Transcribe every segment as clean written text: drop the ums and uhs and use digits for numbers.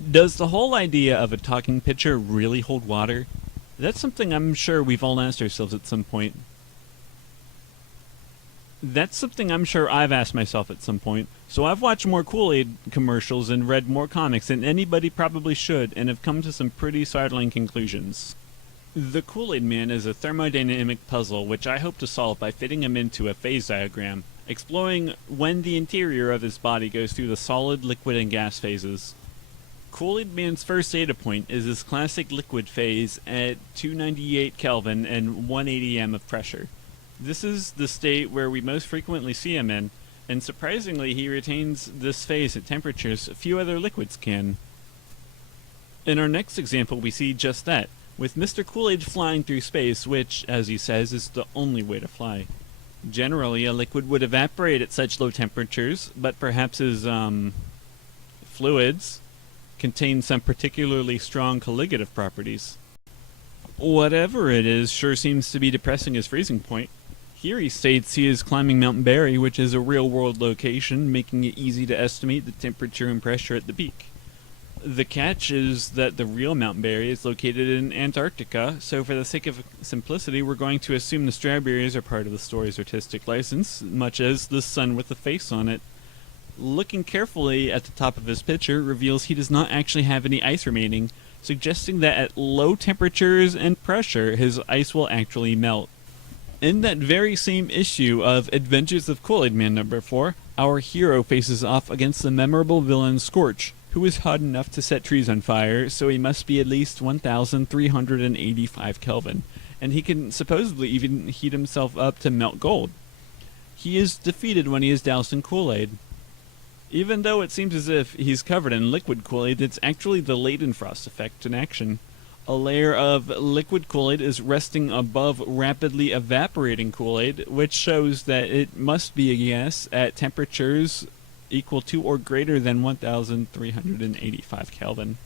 Does the whole idea of a talking pitcher really hold water? That's something I'm sure we've all asked ourselves at some point. That's something I'm sure I've asked myself at some point. So I've watched more Kool-Aid commercials and read more comics than anybody probably should, and have come to some pretty startling conclusions. The Kool-Aid Man is a thermodynamic puzzle which I hope to solve by fitting him into a phase diagram, exploring when the interior of his body goes through the solid, liquid, and gas phases. Kool-Aid Man's first data point is his classic liquid phase at 298 Kelvin and 180 m of pressure. This is the state where we most frequently see him in, and surprisingly he retains this phase at temperatures few other liquids can. In our next example we see just that, with Mr. Kool-Aid flying through space, which, as he says, is the only way to fly. Generally, a liquid would evaporate at such low temperatures, but perhaps his, fluids contain some particularly strong colligative properties. Whatever it is sure seems to be depressing his freezing point. Here he states he is climbing Mount Berry, which is a real-world location, making it easy to estimate the temperature and pressure at the peak. The catch is that the real Mount Berry is located in Antarctica, so for the sake of simplicity we're going to assume the strawberries are part of the story's artistic license, much as the sun with the face on it. Looking carefully at the top of his pitcher reveals he does not actually have any ice remaining, suggesting that at low temperatures and pressure his ice will actually melt. In that very same issue of Adventures of Kool-Aid Man number 4, our hero faces off against the memorable villain Scorch, who is hot enough to set trees on fire, so he must be at least 1,385 Kelvin, and he can supposedly even heat himself up to melt gold. He is defeated when he is doused in Kool-Aid. Even though it seems as if he's covered in liquid Kool-Aid, it's actually the Leidenfrost effect in action. A layer of liquid Kool-Aid is resting above rapidly evaporating Kool-Aid, which shows that it must be a gas at temperatures equal to or greater than 1,385 Kelvin.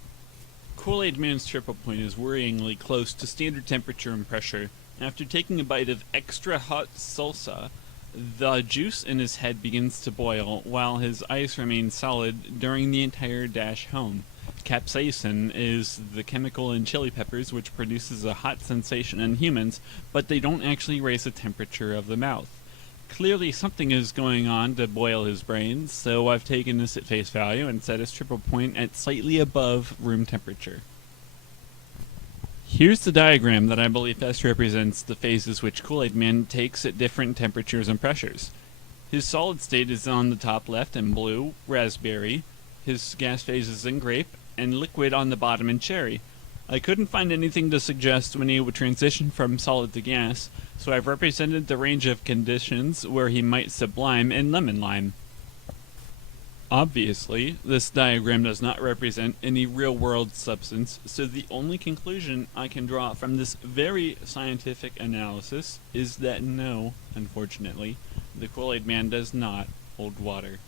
Kool-Aid Man's triple point is worryingly close to standard temperature and pressure. After taking a bite of extra hot salsa, the juice in his head begins to boil, while his ice remains solid during the entire dash home. Capsaicin is the chemical in chili peppers which produces a hot sensation in humans, but they don't actually raise the temperature of the mouth. Clearly something is going on to boil his brain, so I've taken this at face value and set his triple point at slightly above room temperature. Here's the diagram that I believe best represents the phases which Kool-Aid Man takes at different temperatures and pressures. His solid state is on the top left in blue, raspberry, his gas phase is in grape, and liquid on the bottom in cherry. I couldn't find anything to suggest when he would transition from solid to gas, so I've represented the range of conditions where he might sublime in lemon lime. Obviously, this diagram does not represent any real-world substance, so the only conclusion I can draw from this very scientific analysis is that no, unfortunately, the Kool-Aid Man does not hold water.